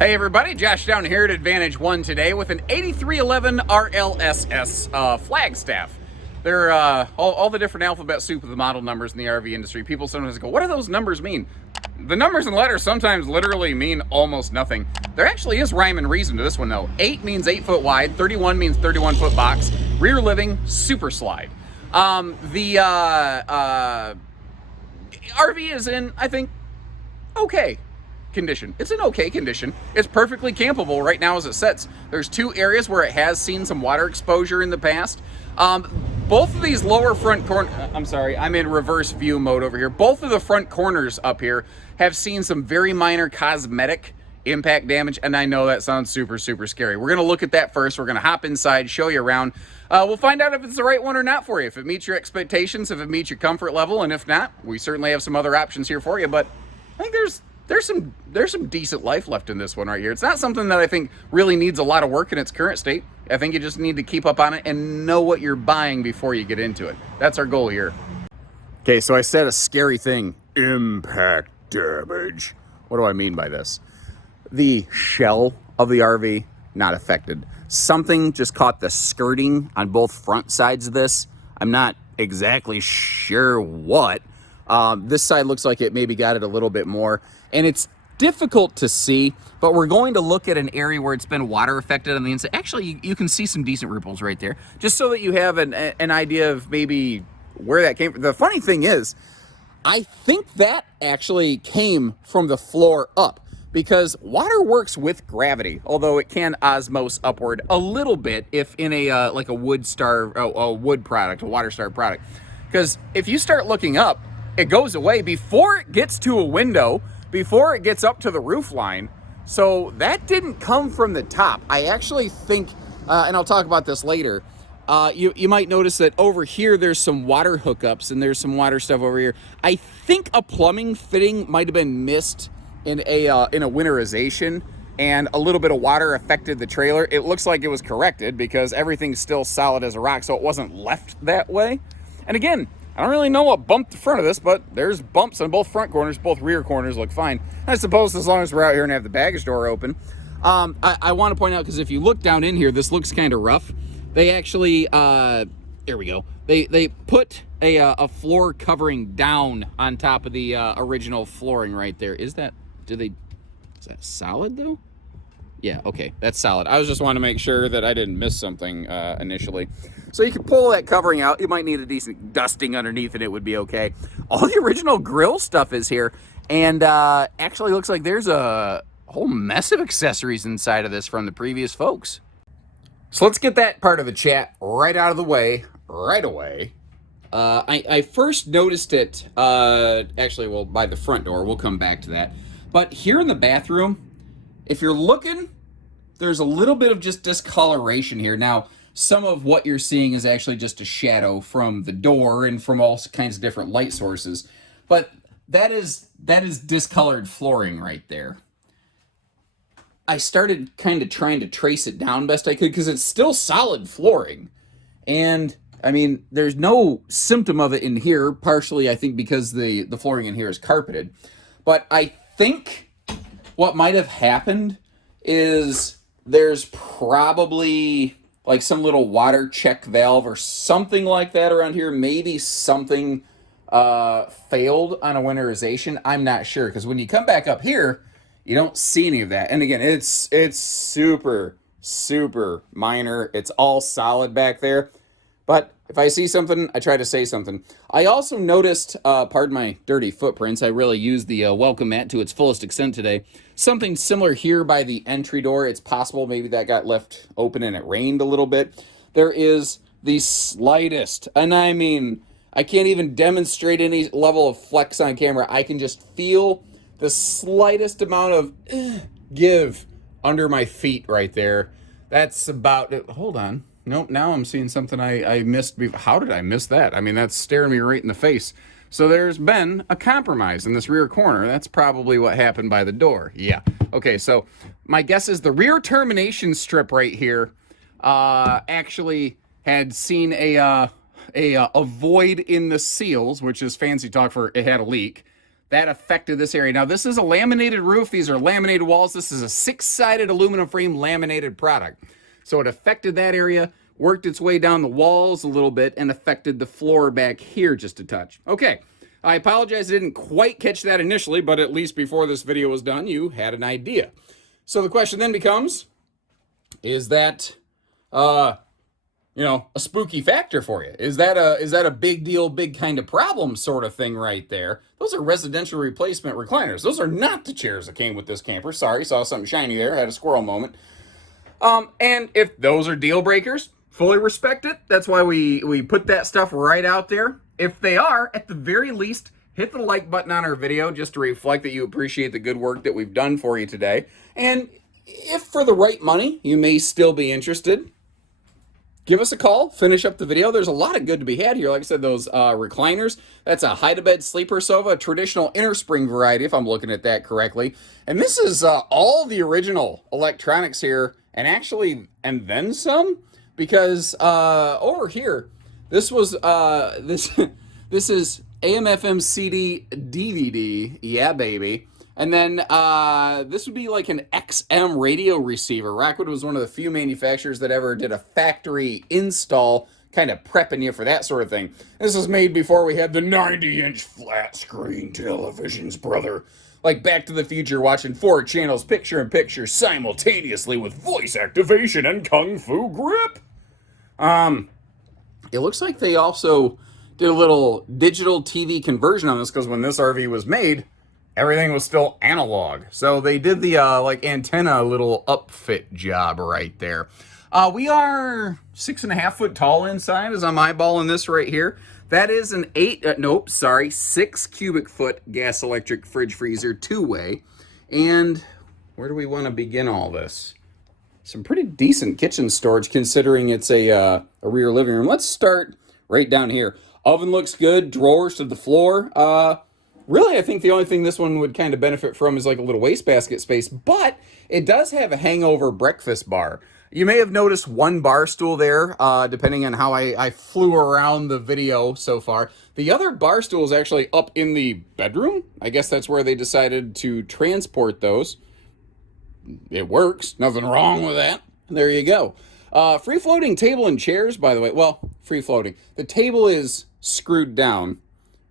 Hey everybody, Josh down here at Advantage One today with an 8311RLSS Flagstaff. They're all the different alphabet soup of the model numbers in the RV industry. People sometimes go, what do those numbers mean? The numbers and letters sometimes literally mean almost nothing. There actually is rhyme and reason to this one though. 8 means 8 foot wide, 31 means 31 foot box, rear living, super slide. The RV is in, I think, okay condition. It's in okay condition. It's perfectly campable right now as it sits. There's two areas where it has seen some water exposure in the past. Both of these lower front corners, I'm sorry, I'm in reverse view mode over here. Both of the front corners up here have seen some very minor cosmetic impact damage, and I know that sounds super scary. We're gonna look at that first. We're gonna hop inside, show you around. We'll find out if it's the right one or not for you, if it meets your expectations, if it meets your comfort level, and if not, we certainly have some other options here for you. But I think there's some decent life left in this one right here. It's not something that I think really needs a lot of work in its current state. I think you just need to keep up on it and know what you're buying before you get into it. That's our goal here. Okay, so I said a scary thing, impact damage. What do I mean by this? The shell of the RV, not affected. Something just caught the skirting on both front sides of this. I'm not exactly sure what. This side looks like it maybe got it a little bit more, and it's difficult to see, but we're going to look at an area where it's been water affected on the inside. Actually, you can see some decent ripples right there, just so that you have an idea of maybe where that came from. The funny thing is, I think that actually came from the floor up, because water works with gravity, although it can osmose upward a little bit if in a like a wood product, a water star product. Because if you start looking up, it goes away before it gets to a window, before it gets up to the roof line. So that didn't come from the top. I actually think, and I'll talk about this later, you might notice that over here there's some water hookups and there's some water stuff over here. I think a plumbing fitting might have been missed in a winterization, and a little bit of water affected the trailer. It looks like it was corrected because everything's still solid as a rock, so it wasn't left that way. And again, I don't really know what bumped the front of this, but there's bumps on both front corners. Both rear corners look fine. I suppose as long as we're out here and have the baggage door open. I want to point out, because if you look down in here, this looks kind of rough. They actually, there we go. They put a floor covering down on top of the original flooring right there. Is that solid though? Yeah, okay, that's solid. I was just wanting to make sure that I didn't miss something initially. So you can pull that covering out. You might need a decent dusting underneath and it would be okay. All the original grill stuff is here, and actually looks like there's a whole mess of accessories inside of this from the previous folks. So let's get that part of the chat right out of the way right away. I first noticed it, actually, well, by the front door. We'll come back to that. But here in the bathroom, if you're looking, there's a little bit of just discoloration here. Now, some of what you're seeing is actually just a shadow from the door and from all kinds of different light sources. But that is discolored flooring right there. I started kind of trying to trace it down best I could, because it's still solid flooring. And I mean, there's no symptom of it in here, partially I think because the flooring in here is carpeted. But I think what might have happened is there's probably like some little water check valve or something like that around here. Maybe something failed on a winterization. I'm not sure, because when you come back up here, you don't see any of that. And again, it's super minor. It's all solid back there. But if I see something, I try to say something. I also noticed, pardon my dirty footprints, I really used the welcome mat to its fullest extent today. Something similar here by the entry door. It's possible maybe that got left open and it rained a little bit. There is the slightest, and I mean, I can't even demonstrate any level of flex on camera. I can just feel the slightest amount of give under my feet right there. That's about it. Hold on. Nope, now I'm seeing something I missed. How did I miss that? I mean, that's staring me right in the face. So there's been a compromise in this rear corner. That's probably what happened by the door. Yeah. Okay, so my guess is the rear termination strip right here actually had seen a void in the seals, which is fancy talk for it had a leak. that affected this area. Now, this is a laminated roof. These are laminated walls. This is a 6-sided aluminum frame laminated product. So it affected that area, worked its way down the walls a little bit, and affected the floor back here just a touch. Okay, I apologize I didn't quite catch that initially, but at least before this video was done, you had an idea. So the question then becomes, is that, you know, a spooky factor for you? Is that a big deal, big kind of problem sort of thing right there? Those are residential replacement recliners. Those are not the chairs that came with this camper. Sorry, saw something shiny there, had a squirrel moment. And if those are deal breakers, fully respect it. That's why we put that stuff right out there. If they are, at the very least, hit the like button on our video just to reflect that you appreciate the good work that we've done for you today. And if for the right money, you may still be interested, give us a call, finish up the video. There's a lot of good to be had here. Like I said, those recliners, that's a hide-to-bed sleeper sofa, a traditional inner spring variety, if I'm looking at that correctly. And this is all the original electronics here, and actually, and then some, because over here, this was, this is AM/FM CD DVD, yeah, baby. And then this would be like an XM radio receiver. Rockwood was one of the few manufacturers that ever did a factory install, kind of prepping you for that sort of thing. This was made before we had the 90-inch flat screen televisions, brother. Like Back to the Future, watching 4 channels picture-in-picture simultaneously with voice activation and kung fu grip. It looks like they also did a little digital TV conversion on this, because when this RV was made, everything was still analog. So they did the like antenna little upfit job right there. We are 6.5 foot tall inside as I'm eyeballing this right here. That is an 6 cubic foot gas electric fridge freezer 2-way. And where do we want to begin all this? Some pretty decent kitchen storage considering it's a rear living room. Let's start right down here. Oven looks good, drawers to the floor. Really, I think the only thing this one would kind of benefit from is like a little wastebasket space, but it does have a hangover breakfast bar. You may have noticed one bar stool there, depending on how I flew around the video so far. The other bar stool is actually up in the bedroom. I guess that's where they decided to transport those. It works. Nothing wrong with that. There you go. Free-floating table and chairs, by the way. Well, free-floating. The table is screwed down.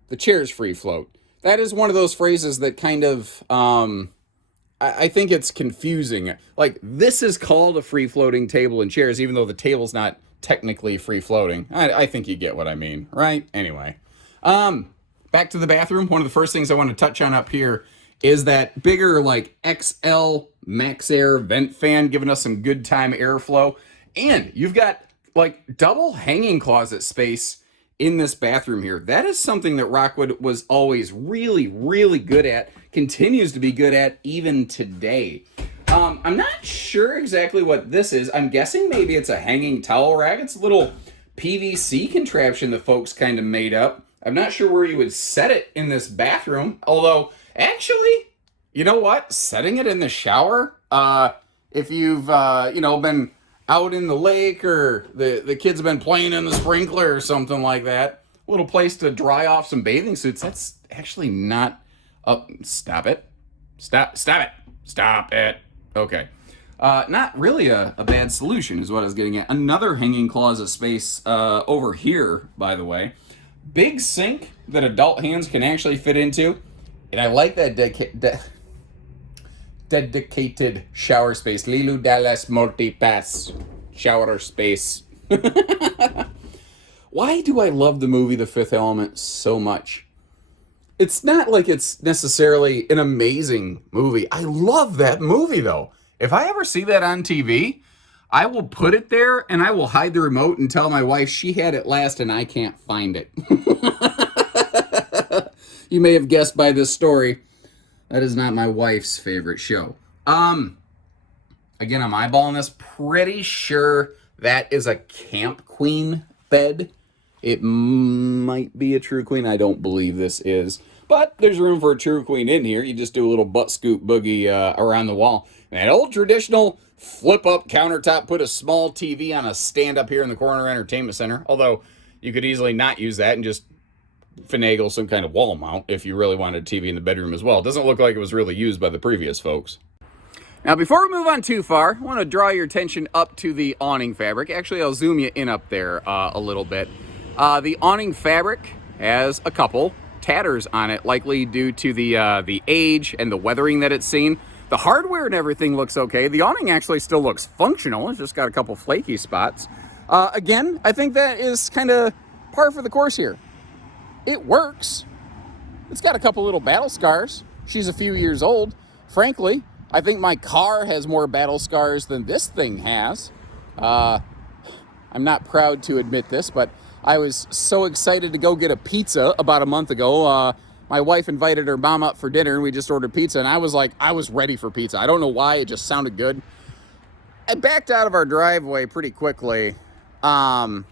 The chair's free-float. That is one of those phrases that kind of, I think it's confusing. Like, this is called a free-floating table and chairs, even though the table's not technically free-floating. I think you get what I mean, right? Anyway, back to the bathroom. One of the first things I want to touch on up here is that bigger, like, XL Max Air vent fan, giving us some good time airflow. And you've got, like, double hanging closet space in this bathroom here. That is something that Rockwood was always really, really good at, continues to be good at even today. I'm not sure exactly what this is. I'm guessing maybe it's a hanging towel rack. It's a little PVC contraption that folks kind of made up. I'm not sure where you would set it in this bathroom, although actually, you know what? Setting it in the shower, if you've, you know, been out in the lake, or the kids have been playing in the sprinkler or something like that, a little place to dry off some bathing suits. That's actually not stop it. Okay. Not really a bad solution is what I was getting at. Another hanging closet space over here, by the way. Big sink that adult hands can actually fit into. And I like that dedicated shower space. Lilu Dallas Multipass shower space. Why do I love the movie The Fifth Element so much? It's not like it's necessarily an amazing movie. I love that movie, though. If I ever see that on TV, I will put it there and I will hide the remote and tell my wife she had it last and I can't find it. You may have guessed by this story, that is not my wife's favorite show. Again, I'm eyeballing this. Pretty sure that is a Camp Queen bed. It might be a True Queen. I don't believe this is. But there's room for a True Queen in here. You just do a little butt scoop boogie around the wall. And that old traditional flip-up countertop, put a small TV on a stand up here in the corner entertainment center. Although you could easily not use that and just finagle some kind of wall mount if you really wanted a TV in the bedroom as well. It doesn't look like it was really used by the previous folks. Now, before we move on too far, I want to draw your attention up to the awning fabric. Actually, I'll zoom you in up there a little bit. The awning fabric has a couple tatters on it, likely due to the age and the weathering that it's seen. The hardware and everything looks okay. The awning actually still looks functional. It's just got a couple flaky spots. Again, I think that is kind of par for the course here. It works. It's got a couple little battle scars. She's a few years old. Frankly, I think my car has more battle scars than this thing has. I'm not proud to admit this, but I was so excited to go get a pizza about a month ago. My wife invited her mom up for dinner, and we just ordered pizza, and I was ready for pizza. I don't know why, it just sounded good. I backed out of our driveway pretty quickly, and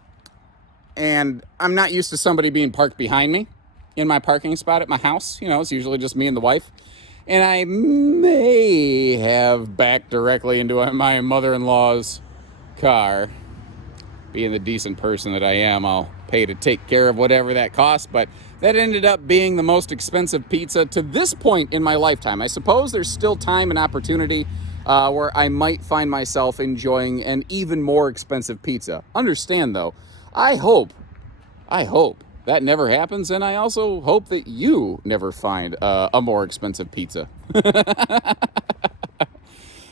I'm not used to somebody being parked behind me in my parking spot at my house. You know, it's usually just me and the wife. And I may have backed directly into my mother-in-law's car. Being the decent person that I am, I'll pay to take care of whatever that costs, but that ended up being the most expensive pizza to this point in my lifetime. I suppose there's still time and opportunity where I might find myself enjoying an even more expensive pizza. Understand, though, I hope that never happens, and I also hope that you never find a more expensive pizza.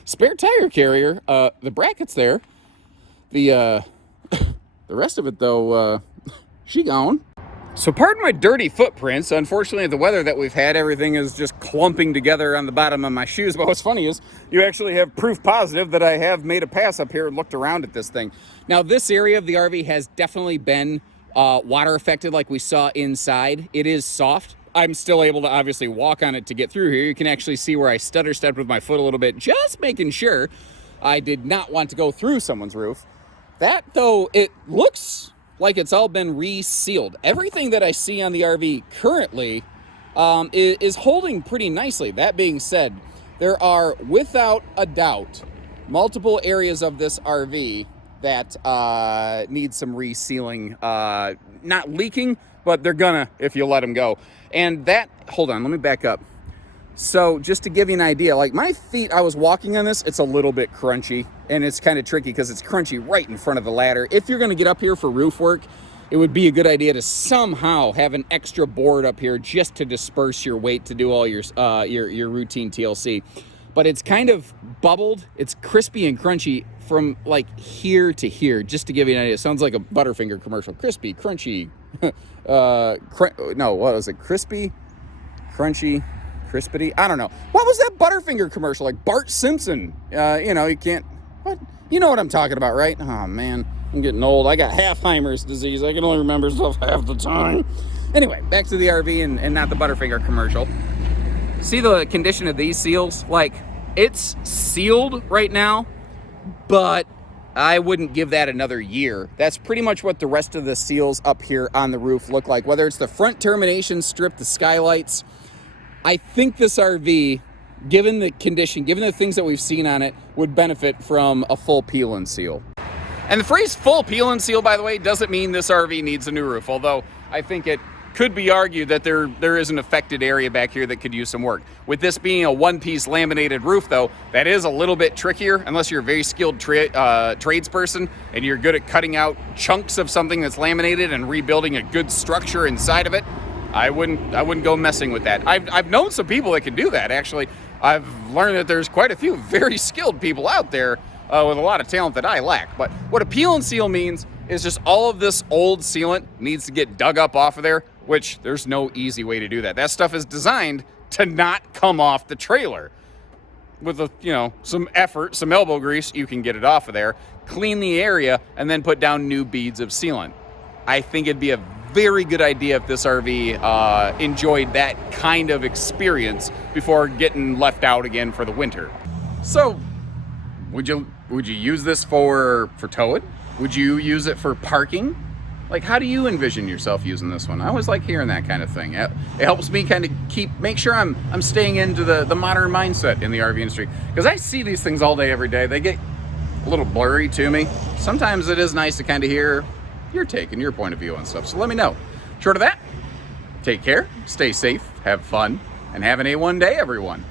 Spare tire carrier, the bracket's there. The rest of it, though, she gone. So pardon my dirty footprints. Unfortunately, the weather that we've had, everything is just clumping together on the bottom of my shoes. But what's funny is you actually have proof positive that I have made a pass up here and looked around at this thing. Now, this area of the RV has definitely been water affected like we saw inside. It is soft. I'm still able to obviously walk on it to get through here. You can actually see where I stutter stepped with my foot a little bit, just making sure I did not want to go through someone's roof. That, though, it looks like it's all been resealed. Everything that I see on the RV currently is holding pretty nicely. That being said, there are, without a doubt, multiple areas of this RV that need some resealing. Not leaking, but they're gonna if you let them go. And that, hold on, let me back up. So just to give you an idea, like my feet, I was walking on this, it's a little bit crunchy, and it's kind of tricky because it's crunchy right in front of the ladder. If you're going to get up here for roof work, it would be a good idea to somehow have an extra board up here just to disperse your weight to do all your routine TLC. But it's kind of bubbled, it's crispy and crunchy from like here to here, just to give you an idea. It sounds like a Butterfinger commercial. Crispy, crunchy, no, what was it? Crispy, crunchy, crispity. I don't know. What was that Butterfinger commercial? Like Bart Simpson. You know, you can't, what? You know what I'm talking about, right? Oh man, I'm getting old. I got Halfheimer's disease. I can only remember stuff half the time. Anyway, back to the RV and not the Butterfinger commercial. See the condition of these seals? Like, it's sealed right now, but I wouldn't give that another year. That's pretty much what the rest of the seals up here on the roof look like. Whether it's the front termination strip, the skylights, I think this RV, given the condition, given the things that we've seen on it, would benefit from a full peel and seal. And the phrase full peel and seal, by the way, doesn't mean this RV needs a new roof, although I think it could be argued that there is an affected area back here that could use some work. With this being a one-piece laminated roof, though, that is a little bit trickier unless you're a very skilled tradesperson and you're good at cutting out chunks of something that's laminated and rebuilding a good structure inside of it. I wouldn't go messing with that. I've known some people that can do that, actually. I've learned that there's quite a few very skilled people out there with a lot of talent that I lack. But what a peel and seal means is just all of this old sealant needs to get dug up off of there, which there's no easy way to do that. That stuff is designed to not come off the trailer. With some effort, some elbow grease, you can get it off of there, clean the area, and then put down new beads of sealant. I think it'd be a very good idea if this RV enjoyed that kind of experience before getting left out again for the winter. So, would you use this for towing? Would you use it for parking? Like, how do you envision yourself using this one? I always like hearing that kind of thing. It helps me kind of make sure I'm staying into the modern mindset in the RV industry. Because I see these things all day, every day. They get a little blurry to me. Sometimes it is nice to kind of hear your take and your point of view on stuff. So let me know. Short of that, Take care, stay safe, have fun, and have an A1 day, everyone.